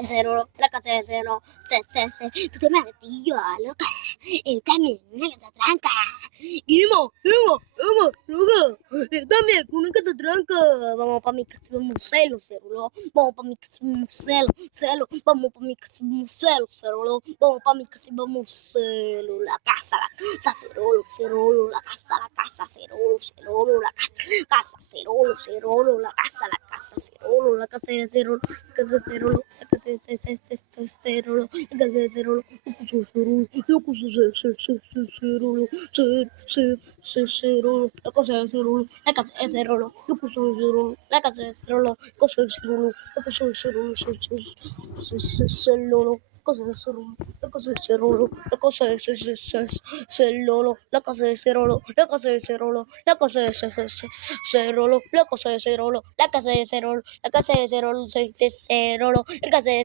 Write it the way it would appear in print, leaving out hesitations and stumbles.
de Cerolo, la casa de Cerolo, tú te metías, loca, el camión, una casa tranca. Irmo, loca, el camión, una casa tranca. Vamos pa' mi casa, vamos Cerolo, vamos pa' mi casa, vamos celo, vamos pa' mi casa, vamos Cerolo, vamos pa' mi casa, vamos la casa, Cerolo, la casa, Cerolo, la casa, Cerolo, la casa, Cerolo, la casa de Cerolo, la casa de Cerolo, la casa de Cerolo, la casa de Cerolo, Cerolo, la casa de Cerolo, la casa de Cerolo, la casa de Cerolo, cosa de Cerolo, la casa de Cerolo, Cerolo, cosa de Cerolo, la cosa de Cerolo, la cosa de Cerolo, la casa de Cerolo, la casa de Cerolo, la casa de Cerolo, la casa de Cerolo, la casa de Cerolo, la casa de Cerolo, Cerolo, la casa de